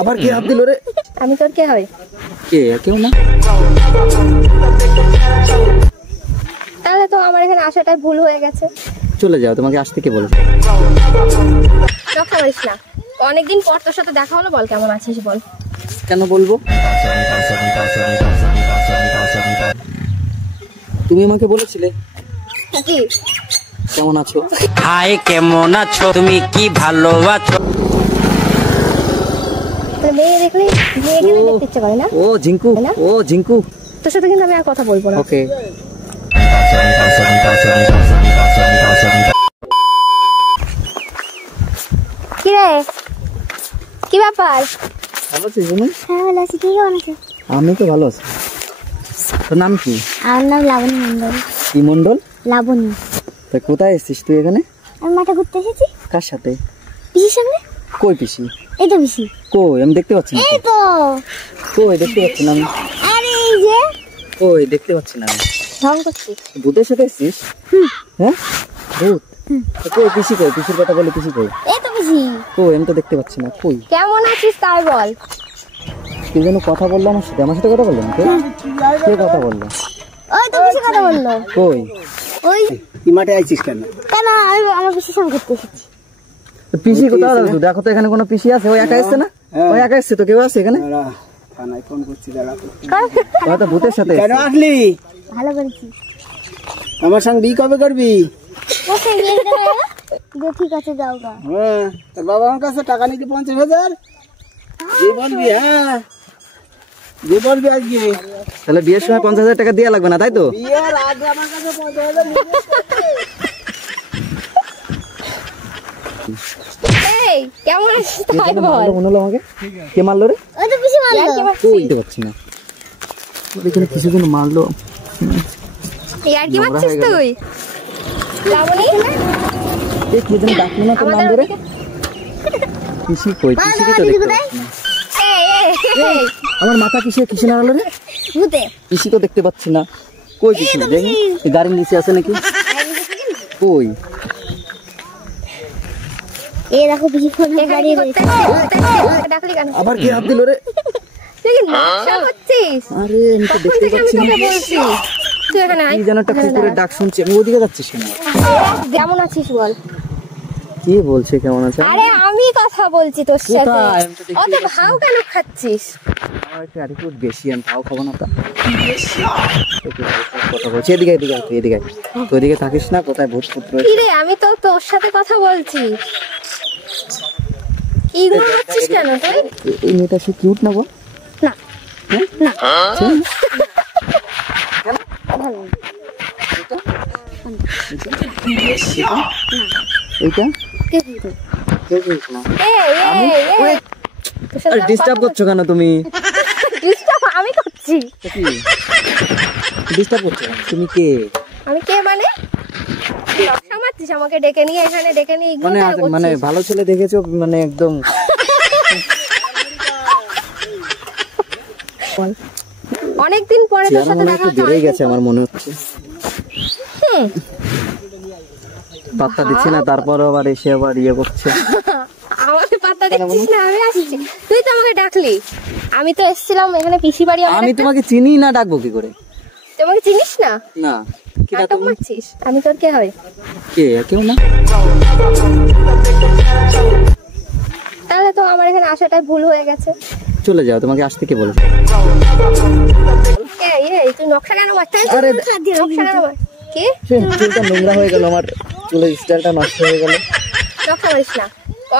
আবার কে হাত দিল রে? আমি তোর কে হয়? কে? কেউ না। তাহলে তো আমার এখানে আসাটাই ভুল হয়ে গেছে। চলে যাও, তোমাকে আসতে কে বলেছে? রক্ষা করিস না, অনেকদিন পর তোর সাথে দেখা হলো, বল কেমন আছিস বল। কেন বলবো? তুমি আমাকে বলেছিলে কি কেমন আছো। হাই কেমন আছো, তুমি কি ভালো আছো? মেয়ে দেখলে মেয়ে দেখতে ইচ্ছে করে না? ও ঝিঙ্কু, ও ঝিঙ্কু, তোর সাথে কিন্তু আমি আর কথা বলবো না। ওকে। কি রে, কি ব্যাপার? ভালো আছিস তুমি? হ্যাঁ ভালো আছি, তুই কেমন আছিস? আমি তো ভালো আছি। তোর নাম কি? আমার নাম লাবণী মন্ডল। কি মন্ডল? লাবণী। তা কোথায় এসেছিস তুই এখানে? আমি মাঠে ঘুরতে এসেছি। কার সাথে? পিসির সঙ্গে। কই পিসি? এই তো পিসি। কই? আমি দেখতে পাচ্ছি না। এই তো। কই? দেখতে পাচ্ছি না আমি। আরে এই যে। কই? দেখতে পাচ্ছি না আমি। ঢং করছিস? ভূতের সাথে এসেছিস? হ্যাঁ, ভূত। কই পিসি? কই পিসির কথা বলে? পিসি কই? এই তো পিসি। কই? আমি তো দেখতে পাচ্ছি না। কই? কেমন আছিস তাই বল। কে যেন কথা বললো আমার সাথে? আমার সাথে কথা বললেন? কে কথা বললো? ওই তো পিসি কথা বললো। কই? ওই তুই মাঠে আইছিস কেন? কেন আমি আমার পিসির সঙ্গে ঘুরতে এসেছি। পিসি কোথাও দেখো তো, এখানে কোনো পিসি আছে? ওই একা এসছে না? ওই একা এসছে তো, কেউ আছে এখানে? থানায় ফোন করছি, দাঁড়া। হয়তো ভূতের সাথে কেন এসছে। আসলি? ভালো করেছি। আমার সঙ্গে বিয়ে কবে করবি? ঠিক আছে যাও গা। হ্যাঁ, তোর বাবা আমার কাছে টাকা নিতে 50,000। যে বলবি, হ্যাঁ যে বলবি আজকে। তাহলে বিয়ের সময় 50,000 টাকা দেওয়া লাগবে না, তাই তো? বিয়ের আগে আমার কাছে 50,000 এই কেমন আছিস তাই বল। মারলো মনে হলো আমাকে। কে মারলো রে? ওই তো পিসি মারলো। কই? দেখতে পাচ্ছি না। এখানে কিছুজন মারলো। ইয়ার কি মারছিস তুই? লাবণী এই কে যেন ডাকলো না তোর নাম ধরে? পিসি কই? পিসিকে তো দেখতে পাচ্ছি না। এই আমার মাথা কিসে নাড়ালো রে? ভূতে। পিসি তো দেখতে পাচ্ছি না। কই পিসি? দেখি গাড়ির নিচে আছে নাকি? কই? এই দেখো পিসি ফোন গাড়ি রয়েছে। ডাকলি কেন? আবার কে হাত দিল রে? তুই কি নকশা করছিস? আরে আমি তো দেখতে পাচ্ছি না। বলছি তুই এখানে আয়। কি যেন একটা কুকুরের ডাক শুনছি আমি। ওদিকে যাচ্ছিস কেন? কেমন আছিস বল। কি বলছে কেমন আছে? আরে আমি কথা বলছি তোর সাথে। কোথায়? আমি তো দেখতেই অত ভাও কেন খাচ্ছিস? আমার একটু অ্যাটিটিউড বেশি, আমি তাও খাবো না। তা কথা বলছি। এদিকে এদিকে তুই এদিকে তুই এদিকে থাকিস না। কোথায় ভূত পুত্র? কি রে, আমি তো তোর সাথে কথা বলছি। কি ঘুমাচ্ছিস কেন তুই? এই মেয়েটা সে কিউট না গো? না না ভালো। এইটা কে তুই? কেউ কিউট না। এই তোর সাথে আরে ডিস্টার্ব করছো কেন তুমি? ডিস্টার্ব আমি করছি। কি ডিস্টার্ব করছো কেন? তুমি কে? আমি কে মানে? নকশা মারছিস আমাকে ডেকে নিয়ে, এখানে ডেকে নিয়ে মানে মানে ভালো ছেলে দেখেছো মানে একদম? অনেকদিন পরে তোর সাথে দেখা হচ্ছে। বেড়ে গেছে আমার মনে হচ্ছে। পাত্তা দিচ্ছে না, তারপরে আবার এসে আবার ইয়ে করছে। আমাকে পাত্তা দিচ্ছিস না? আমি আসছি, তুই তো আমাকে ডাকলি। আমি তো এসেছিলাম এখানে পিসি বাড়ি। আমি তোমাকে চিনি না, ডাকবো কি করে? তুই আমাকে চিনিস না? না। কি নাটক মারছিস? আমি তোর কে হয়? কে? কেউ না। তাহলে তো আমার এখানে আসাটাই ভুল হয়ে গেছে। চলে যাও, তোমাকে আসতে কে বলেছে? এই তুই নকশা কেন মারছিস? আরে নকশা কেন মার? কি? চুলটা নোংরা হয়ে গেল, আমার চুলের স্টাইলটা নষ্ট হয়ে গেল। নকশা মারিস না,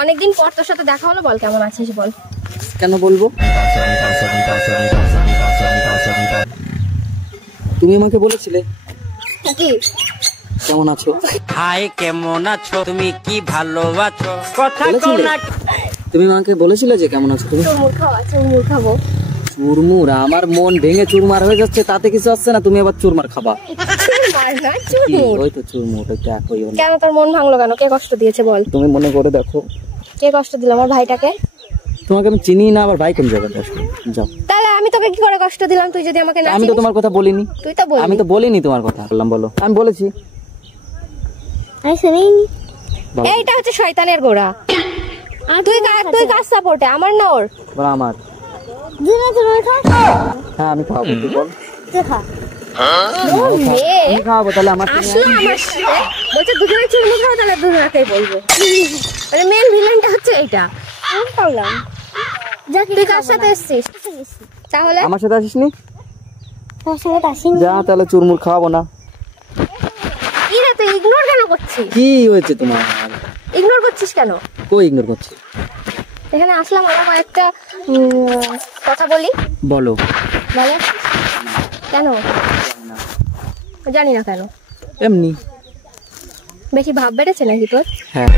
অনেকদিন পর তোর সাথে দেখা হলো, বল কেমন আছিস বল। কেন বলবো? তুমি আমাকে বলেছিলে কি কেমন আছো। হাই কেমন আছো, তুমি কি ভালো আছো? কথা বলেছিলে? তুমি আমাকে বলেছিলে যে কেমন আছো তুমি? চুরমুর খাওয়া? চুরমুর খাবো। চুরমুর? আমার মন ভেঙে চুরমার হয়ে যাচ্ছে, তাতে কিছু আসছে না, তুমি আবার চুরমার খাবা? চুরমার না, চুরমুর। ওই তো চুরমুর, ওইটা একই হলো। কেন তোর মন ভাঙলো কেন? কে কষ্ট দিয়েছে বল? তুমি মনে করে দেখো। কে কষ্ট দিল? আমার ভাইটাকে। তোমাকে আমি চিনি না, আবার ভাই কোন জায়গায়? যাও। তাহলে আমি তোকে কি করে কষ্ট দিলাম তুই যদি আমাকে না আমি তো তোমার কথা বলিনি। তুই তো বললি। আমি তো বলিনি তোমার কথা। বললাম বলো। আমি বলেছি? আমি শুনিনি। এইটা হচ্ছে শয়তানের গোড়া। তুই কার সাপোর্টে, আমার না ওর? বল আমার। হ্যাঁ আমি খাওয়াবো, তুই বল। আমি খাওয়াবো তাহলে আমার আসলো আমার সাথে বলছে দুজনে চুমু খাও, তাহলে দুজনকেই বলবো। মানে মেন ভিলেনটা হচ্ছে এইটা। তুই কার সাথে এসছিস তাহলে? আমার সাথে আসিস নি? যা তাহলে চুরমুর খাওয়াবো না। কি রে তুই ইগনোর কেন করছিস? কি হয়েছে তোমার? ইগনোর করছিস কেন? কই ইগনোর করছিস? এখানে আসলাম, আমার একটা কথা বলি। বলো। বলো কেন? জানি না কেন, এমনি। বেশি ভাব বেড়েছে নাকি তোর? হ্যাঁ।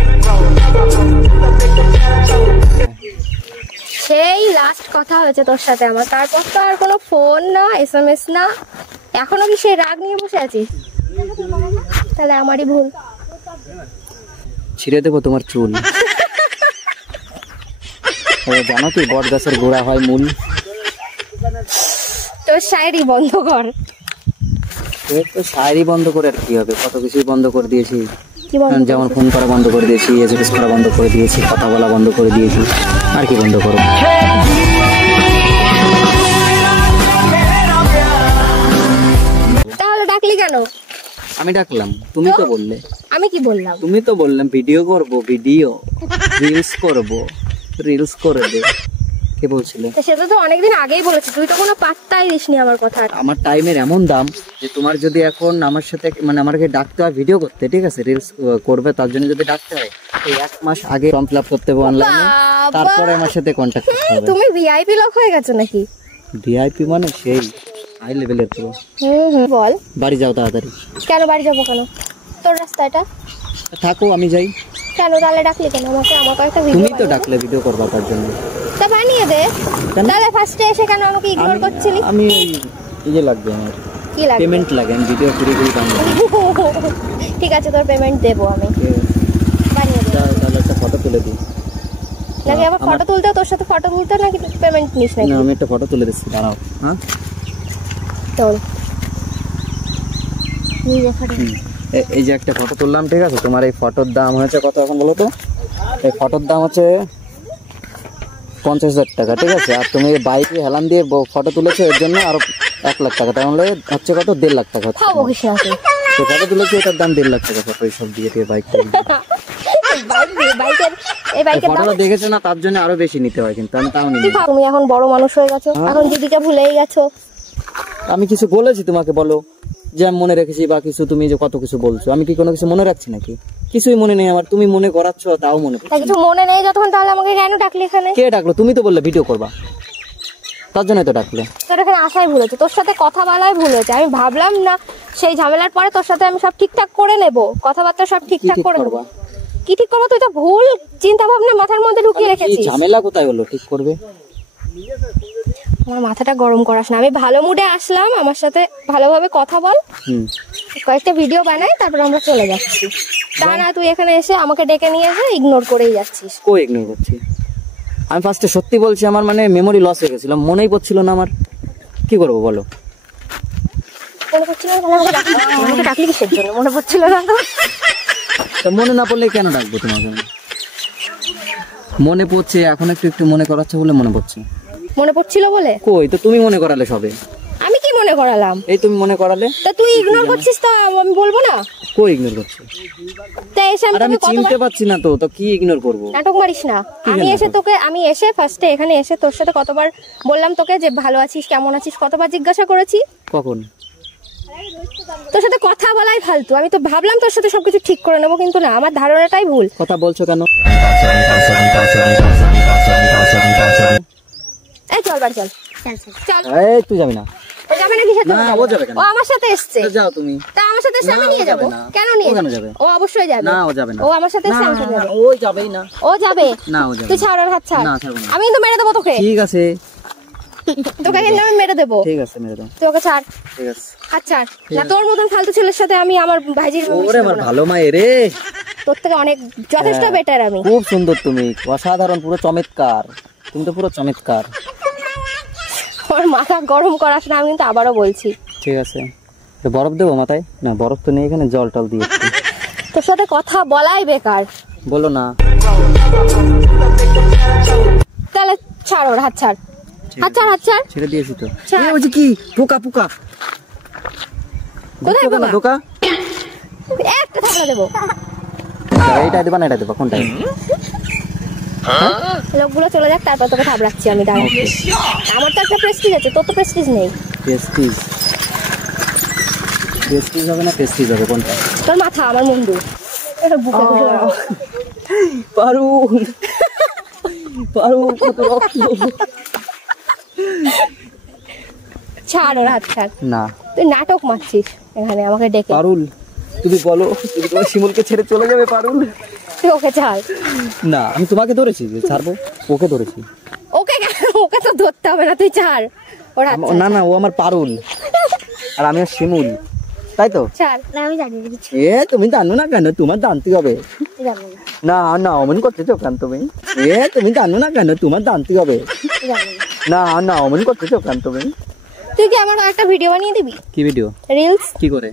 সেই লাস্ট কথা হয়েছে তোর সাথে আমার, তারপর তো আর কোনো ফোন না, SMS না। এখনো কি সেই রাগ নিয়ে বসে আছিস? তাহলে আমারই ভুল। ছিঁড়ে দেবো তোমার চুল। জানো কি বট গাছের গোড়া হয় মূল। তোর শায়েরি বন্ধ কর। তো শায়েরি বন্ধ করে আর কি হবে, কত কিছুই বন্ধ করে দিয়েছি। কি বন্ধ? যেমন ফোন করা বন্ধ করে দিয়েছি, SMS করা বন্ধ করে দিয়েছি, কথা বলা বন্ধ করে দিয়েছি, আর কি বন্ধ করবো? তাহলে ডাকলি কেন? আমি ডাকলাম, তুমি তো বললে। আমি কি বললাম? তুমি তো বললাম ভিডিও করব, ভিডিও রিলস করব, রিলস করে দে। কে বলছিলে? সেটা তো অনেকদিন আগেই বলেছি, তুই তো কোনো পাত্তাই দিসনি আমার কথা। আমার টাইমের এমন দাম যে তোমার যদি এখন আমার সাথে মানে আমাকে ডাকতে হয় ভিডিও করতে, ঠিক আছে, রিলস করবে, তার জন্য যদি ডাকতে হয় এই 1 মাস আগে ফর্ম ফিল আপ করতে হবে অনলাইনে, তারপরে আমার সাথে কন্টাক্ট করতে হবে। তুমি ভিআইপি লোক হয়ে গেছো নাকি? ভিআইপি মানে সেই হাই লেভেলের পুরো। বল। বাড়ি যাও তাড়াতাড়ি। কেন বাড়ি যাবো কেন? তোর রাস্তা এটা। থাকো আমি যাই। কেন তাহলে ডাকলি কেন আমাকে? আমার কয়েকটা ভিডিও তুমি তো ডাকলে ভিডিও করবা, তার জন্য। তা বানিয়ে দে। কেন? তাহলে ফার্স্টে এসে কেন আমাকে ইগনোর করছিলি? আমি ইয়ে লাগবে আমার, কি লাগবে? পেমেন্ট লাগে, আমি ভিডিও করে বানাবো। ঠিক আছে, তোর পেমেন্ট দেবো আমি। বানিয়ে দে। তাহলে একটা ফটো তুলে দিই। নাকি আবার ফটো তুলতে, তোর সাথে ফটো তুলতে নাকি পেমেন্ট নিস নাকি? না আমি একটা ফটো তুলে দিচ্ছি, দাঁড়াও। হ্যাঁ তোল নিজে ফটো। এই যে একটা ফটো তুললাম, ঠিক আছে, তোমার এই ফটোর দাম হয়েছে কত এখন বলো তো? এই ফটোর দাম হচ্ছে 50,000 টাকা, ঠিক আছে। আর তুমি বাইকে হেলান দিয়ে ফটো তুলেছো, এর জন্য আরো 1 লাখ টাকা, তাহলে হচ্ছে কত? 1.5 লাখ টাকা। খাবো কিছু না তুই। তো ফটো তুলেছি, এটার দাম 1.5 লাখ টাকা। ফটো সব দিয়ে বাইক ফটোটা দেখেছো না, তার জন্য আরো বেশি নিতে হয়, কিন্তু আমি তাও নিই। তুমি এখন বড় মানুষ হয়ে গেছো, এখন দিদিকে ভুলেই গেছো। আমি কিছু বলেছি তোমাকে? বলো যে আমি মনে রেখেছি বা কিছু। তুমি যে কত কিছু বলছো, আমি কি কোনো কিছু মনে রাখছি নাকি? কিছুই মনে নেই আমার। তুমি মনে করাচ্ছ, তাও মনে তা কিছু মনে নেই যতক্ষণ, তাহলে আমাকে কেন ডাকলি এখানে? কে ডাকলো? তুমি তো বললে ভিডিও করবা, তার জন্য তো ডাকলে। তোর এখানে আসাই ভুল হয়েছে, তোর সাথে কথা বলাই ভুল হয়েছে। আমি ভাবলাম না সেই ঝামেলার পরে তোর সাথে আমি সব ঠিকঠাক করে নেব, কথাবার্তা সব ঠিকঠাক করে নেবো। কি ঠিক করবো? তুই তো ভুল চিন্তা ভাবনা মাথার মধ্যে ঢুকিয়ে রেখেছিস। ঝামেলা কোথায় হলো? ঠিক করবে। আমার মাথাটা গরম করাস না। আমি ভালো মুডে আসলাম, আমার সাথে ভালোভাবে কথা বল, কয়েকটা ভিডিও বানাই, তারপর আমরা চলে যাচ্ছি। তা না তুই এখানে এসে আমাকে ডেকে নিয়ে এসে ইগনোর করেই যাচ্ছিস। কই ইগনোর করছি? আমি ফার্স্টে সত্যি বলছি, আমার মানে মেমোরি লস হয়ে গেছিল, মনেই পড়ছিল না আমার। কি করবো বলো? মনে পড়ছিল না? আমাকে ডাকলি কিসের জন্য? মনে পড়ছিল না তো? মনে না পড়লে কেন ডাকবো তোমাকে? মনে পড়ছে, এখন একটু একটু মনে করাচ্ছে বলে মনে পড়ছে। মনে পড়ছিল বলে? কই, তো তুমি মনে করালে সবে। আমি কি মনে করালাম? এই তুমি মনে করালে। তা তুই ইগনোর করছিস, তো আমি বলবো না? কই ইগনোর করছি? তা এসে আমি চিনতে পারছি না তো কি ইগনোর করবো? নাটক মারিস না। আমি এসে ফার্স্টে এখানে এসে তোর সাথে কতবার বললাম তোকে যে ভালো আছিস, কেমন আছিস, কতবার জিজ্ঞাসা করেছি। কখন? তোর সাথে কথা বলাই ফালতু। আমি তো ভাবলাম তোর সাথে সবকিছু ঠিক করে নেবো, কিন্তু না, আমার ধারণাটাই ভুল। কথা বলছো কেন? এই চল বাড়ি চল। চল। এই তুই যাবি না। ও যাবে না কিসের জন্য? না, ও যাবে কেন? ও আমার সাথে এসছে। যাও তুমি। তা আমার সাথে এসে আমি নিয়ে যাবো। কেন নিয়ে যাবে? ও অবশ্যই যাবে। না, ও যাবে না। ও আমার সাথে এসে আমি সাথে যাবে। ও যাবেই না। ও যাবে না, ও যাবে। তুই ছাড় আর হাত ছাড়। না, ছাড়বো না। আমি কিন্তু মেরে দেবো তোকে। ঠিক আছে। তোকে কিন্তু আমি মেরে দেবো। ঠিক আছে, মেরে দাও। তুই ওকে ছাড়। ঠিক আছে। হাত ছাড়। না তোর মতন ফালতু ছেলের সাথে আমি আমার ভাইজির ওরে আমার ভালো মায়ের রে। তোর থেকে অনেক যথেষ্ট বেটার আমি। খুব সুন্দর তুমি, অসাধারণ, পুরো চমৎকার। তুমি তো পুরো চমৎকার। ওর মাথা গরম করাস না, আমি কিন্তু আবারও বলছি। ঠিক আছে, বরফ দেবো মাথায়? না, বরফ তো নেই এখানে, জল টল দিয়ে। তোর সাথে কথা বলাই বেকার। বলো না। ওর হাত ছাড়, হাত ছাড়, হাত ছাড়। ছেড়ে দিয়েছি তো। ছাড়। এ ওই যে কি পোকা পোকা, কোথায় দেখছো না পোকা? পোকা? একটা থাপড়া দেবো। এইটা দেবা না এটা দেবা, কোনটা? লোকগুলো চলে যাক, তারপর তোকে থাপড়াচ্ছি আমি, দাঁড়া। আমার তো একটা প্রেস্টিজ আছে, তোর তো প্রেস্টিজ নেই। প্রেস্টিজ, প্রেস্টিজ হবে না প্রেস্টিজ হবে, কোনটা? তোর মাথা, আমার মুন্ডু। এটা বুকে ঘুষে দাও। পারুল, পারুল কত রক্ত। ছাড় ওর হাত ছাড়। না তুই নাটক মারছিস এখানে আমাকে ডেকে। পারুল তুমি বলো, তুমি তোমার শিমুলকে ছেড়ে চলে যাবে পারুল? তুই ওকে ছাড়। না আমি তোমাকে ধরেছি, ছাড়বো, ওকে ধরেছি। ওকে কেন? ওকে তো ধরতে হবে না, তুই ছাড় ওর হাত ছাড়। না না ও আমার পারুল আর আমি আর শিমুল, তাই তো? ছাড়। না আমি জানি না কিছু। এ তুমি জানো না কেন? তোমার জানতে হবে। জানি না না, না অমন করতেছো কেন তুমি? এ তুমি জানো না কেন? তোমার জানতে হবে। জানি না। না না অমন করতেছো কেন তুমি? তুই কি আমার একটা ভিডিও বানিয়ে দিবি? কি ভিডিও? রিলস। কি করে?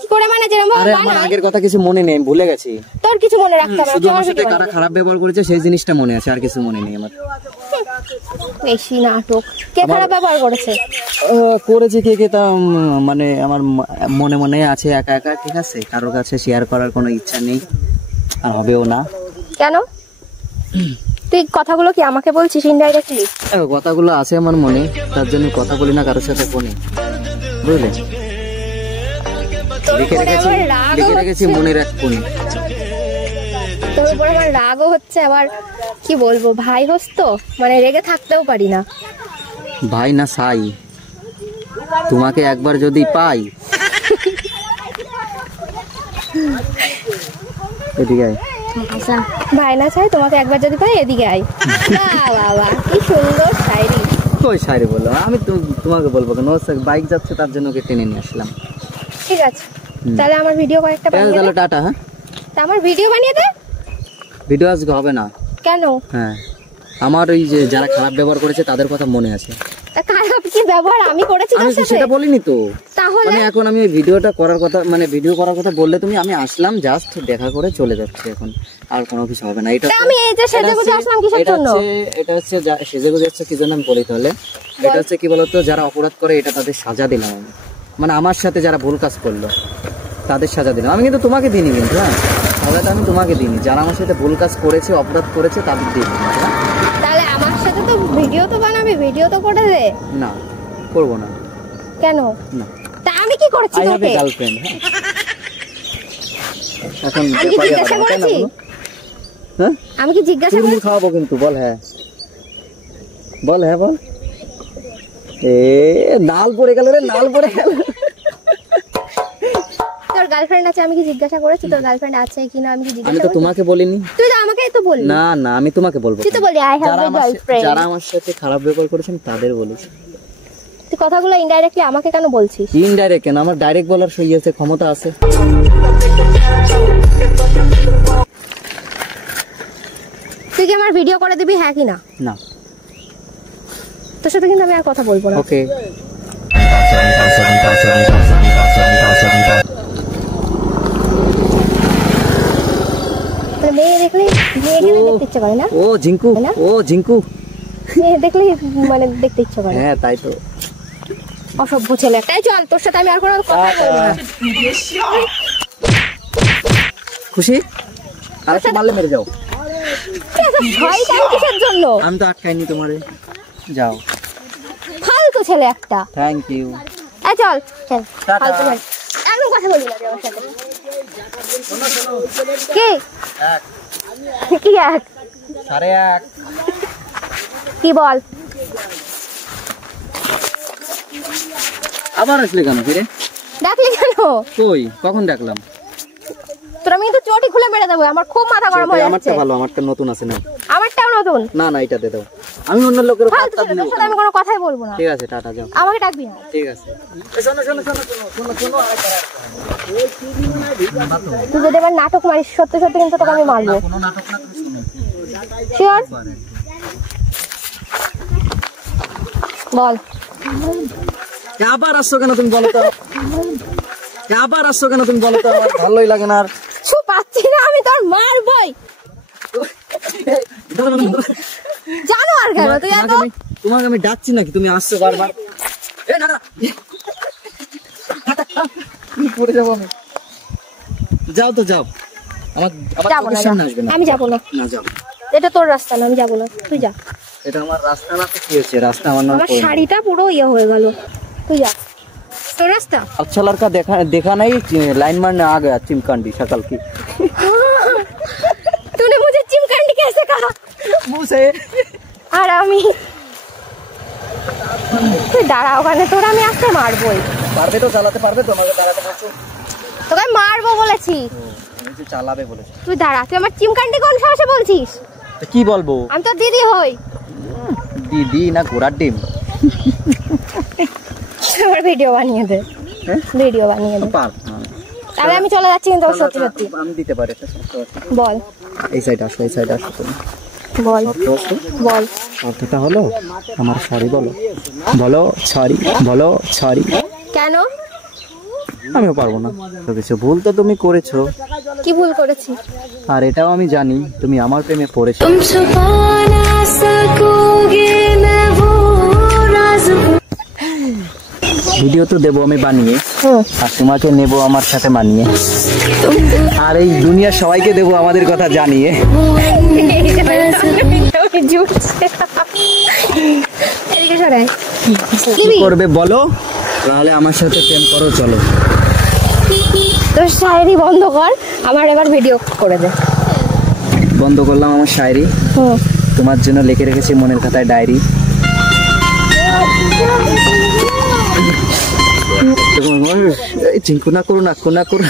কি করে মানে যেরকম আরে আমার বানাই? আগের কথা কিছু মনে নেই, আমি ভুলে গেছি। তোর কিছু মনে রাখতে হবে না, শুধু তুই আমার আমার সাথে ভিডিও কারা খারাপ ব্যবহার করেছে সেই জিনিসটা মনে আছে, আর কিছু মনে নেই আমার। বেশি নাটক। কে খারাপ ব্যবহার করেছে? করেছে কে কে তা মানে আমার মনে মনে আছে একা একা, ঠিক আছে? কারোর কাছে শেয়ার করার কোনো ইচ্ছা নেই আর হবেও না। কেন? তুই কথাগুলো কি আমাকে বলছিস ইনডাইরেক্টলি? কথাগুলো আছে আমার মনে, তার জন্য কথা বলি না কারোর সাথে ফোনে, বুঝলে? লিখে রেখেছি, লিখে রেখেছি মনের এক কোণে। তোর উপর আমার রাগও হচ্ছে, আবার কি বলবো, ভাই হোস তো, মানে রেগে থাকতেও পারি না। ভাই না সাই, তোমাকে একবার যদি পাই। এদিকে আয়। ভাই না চাই, তোমাকে একবার যদি পাই এদিকে আয়। বাবা কি সুন্দর শায়রি। ওই শায়রি বললাম আমি, তোমাকে বলবো কেন? বাইক যাচ্ছে তার জন্য ওকে টেনে নিয়ে আসলাম। ঠিক আছে, তাহলে আমার ভিডিও কয়েকটা বানিয়ে তাহলে দে। টাটা। হ্যাঁ তা আমার ভিডিও বানিয়ে দে। ভিডিও আজকে হবে না। কেন? হ্যাঁ আমার ওই যে যারা খারাপ ব্যবহার করেছে তাদের কথা মনে আছে। তা খারাপ কি ব্যবহার আমি করেছি আমি তোর তো সাথে? সেটা বলিনি তো। তাহলে মানে এখন আমি ওই ভিডিওটা করার কথা, মানে ভিডিও করার কথা বললে তুমি, আমি আসলাম জাস্ট দেখা করে চলে যাচ্ছি, এখন আর কোনো কিছু হবে না। এটা তা আমি এই যে সেজেগুজে আসলাম কিসের জন্য? এটা হচ্ছে সেজেগুজে হচ্ছে কি জন্য আমি বলি তাহলে, এটা হচ্ছে কি বলতো, যারা অপরাধ করে এটা তাদের সাজা দিলাম আমি, মানে আমার সাথে যারা ভুল কাজ করলো তাদের সাজা দিলাম আমি, কিন্তু তোমাকে দিইনি কিন্তু। হ্যাঁ সাজাটা আমি তোমাকে দিইনি, যারা আমার সাথে ভুল কাজ করেছে অপরাধ করেছে তাদের দিই। তাহলে আমার সাথে তো ভিডিও তো বানাবি, ভিডিও তো করে দে। না করবো না। কেন? না তা আমি কি করেছি আই হ্যাভ এ তোকে? গার্লফ্রেন্ড। এখন আমি কি ব্যাপারই জিজ্ঞাসা আলাদা, তাই না করেছি? বলো? হ্যাঁ আমি কি জিজ্ঞাসা চুরমুর করেছি? খাওয়াবো কিন্তু, বল হ্যাঁ, বল হ্যাঁ বল। এ নাল পড়ে গেল রে, নাল পড়ে গেল। তোর গার্লফ্রেন্ড আছে, আমি কি জিজ্ঞাসা করেছি তোর গার্লফ্রেন্ড আছে কিনা? আমি কি আমি জিজ্ঞাসা তো করেছি? তোমাকে বলিনি। তুই তো আমাকেই তো বললি। না না আমি তোমাকে বলবো। তুই তো বলি আই হ্যাভ এ গার্লফ্রেন্ড। যারা আমার সাথে খারাপ ব্যবহার করেছেন তাদের বলেছি। তুই কথাগুলো ইনডাইরেক্টলি আমাকে কেন বলছিস? ইনডাইরেক্ট কেন, আমার ডাইরেক্ট বলার সই আছে, ক্ষমতা আছে। তুই কি আমার ভিডিও করে দিবি, হ্যাঁ কি না? না তোর সাথে কিন্তু আমি আর কথা বলবো না। ওকে। তোর মেয়ে দেখলে দেখতে ইচ্ছে করে না? ও ঝিঙ্কু, তাই না? ও ঝিঙ্কু। মেয়ে দেখলে মানে দেখতে ইচ্ছে করে। হ্যাঁ তাই তো। অসভ্য ছেলে একটাই। চল তোর সাথে আমি আর কোনো কথা বলবো না। খুশি? আর একটা মারলে মেরে যাও। ভয় পাই কিসের জন্য? আমি তো আটকাইনি তোমারে, যাও। ফালতু ছেলে একটা। Thank you. এই চল চল। টাটা। ফালতু ছেলে। একদম কথা বলবি না তুই আমার সাথে। কি? কি এক? 1.5 কি বল? আবার আসলে কেন ফিরে? ডাকলি কেন? কই কখন দেখলাম? তোর আমি কিন্তু চটি খুলে মেরে দেবো, আমার খুব মাথা গরম হয়ে আমারটা যাচ্ছে। ভালো, আমারটা নতুন আছে না। আমারটাও নতুন। না না এটা দে দাও, আমি অন্য লোকের ফালতু ছেলে, তোর সাথে আমি কোনো কথাই বলবো না। ঠিক আছে টাটা, যাও। আমাকে ডাকবি না। ঠিক আছে। শোনো শোনো শোনো শোনো শোনো, তুই যদি এবার নাটক মারিস সত্যি সত্যি কিন্তু তোকে আমি মারবো। কোনো নাটক না, তুমি শোনো। শিওর? বল। আবার আসছো কেন তুমি বলো তো? আবার আসছো কেন তুমি বলো তো? আমার ভালোই লাগে না আর। পাচ্ছি না, আমি তোর মারবই। জানো আর আবার কেন তুই এত তোমাকে আমি ডাকছি নাকি, তুমি আসছো বারবার। এ না না, পড়ে যাবো আমি। যাও তো যাও, আমার যাবো না, সামনে আসবে না। আমি যাবো না, না যাও, এটা তোর রাস্তা না, আমি যাবো না, তুই যা। এটা আমার রাস্তা না তো কি হয়েছে, রাস্তা আমার নাম। আমার শাড়িটা পুরো ইয়ে হয়ে গেল, তুই যা, তোর রাস্তা। अच्छा लड़का देखा नहीं, लाइन मारने आ गया चिमकांडी शक्ल की। तूने मुझे चिमकांडी कैसे कहा? मुंह से। আর আমি তুই দাঁড়া ওখানে, তোর আমি আজকে মারবোই। পারবে তো, চালাতে পারবে তো, আমাকে দাঁড়াতে বলছো। তোকে মারবো বলেছি, আমি যে চালাবে বলেছি। তুই দাঁড়া, তুই আমার চিমকান্ডি কোন সাহসে বলছিস? তো কি বলবো? আমি তো দিদি হই। দিদি না ঘোড়ার ডিম। আমার ভিডিও বানিয়ে দে, ভিডিও বানিয়ে দে। পার তাহলে আমি চলে যাচ্ছি, কিন্তু সত্যি সত্যি আমি দিতে পারি একটা শর্ত আছে। বল, এই সাইড আসো, এই সাইড আসো তুমি। বল, বল। শর্তটা হলো আমার শাড়ি বলো, বলো শাড়ি, বলো শাড়ি। কেন? আমিও পারবো না তো, কিছু ভুল তো তুমি করেছো, কি ভুল করেছি? আর এটাও আমি জানি তুমি আমার প্রেমে পড়েছো। ভিডিও তো দেবো আমি বানিয়ে, আর তোমাকে নেবো আমার সাথে মানিয়ে, আর এই দুনিয়ার সবাইকে দেবো আমাদের কথা জানিয়ে। কি করবে বলো, তাহলে আমার সাথে প্রেম করো, চলো। তোর শায়েরি বন্ধ কর, আমার এবার ভিডিও করে দে। বন্ধ করলাম আমার শায়রি, তোমার জন্য লিখে রেখেছি মনের খাতায় ডায়েরি। চিঙ্কুনা করো না, কোনা করো,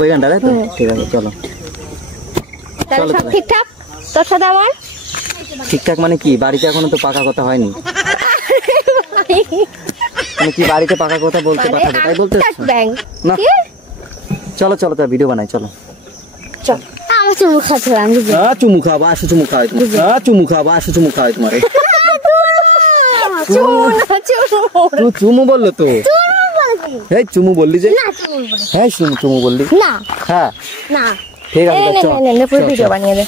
ওই গানটা তাই তো? ঠিক আছে চলো। তাহলে সব ঠিকঠাক তোর সাথে আমার? ঠিকঠাক মানে কি, বাড়িতে এখনো তো পাকা কথা হয়নি, মানে কি বাড়িতে পাকা কথা বলতে পাঠাবো তাই বলতে না। চলো চলো, তো ভিডিও বানাই, চলো। চল, আমার চুমু খাচ্ছ, আমি চুমু খাওয়া, আসো চুমু খাওয়াই তোমার, চুমু খাওয়া, আসো চুমু খাওয়াই তোমার। চুমু বললো তো, হ্যাঁ চুমু বললি যে, হ্যাঁ চুমু বললি না, হ্যাঁ না, ঠিক আছে, ভিডিও বানিয়ে দে।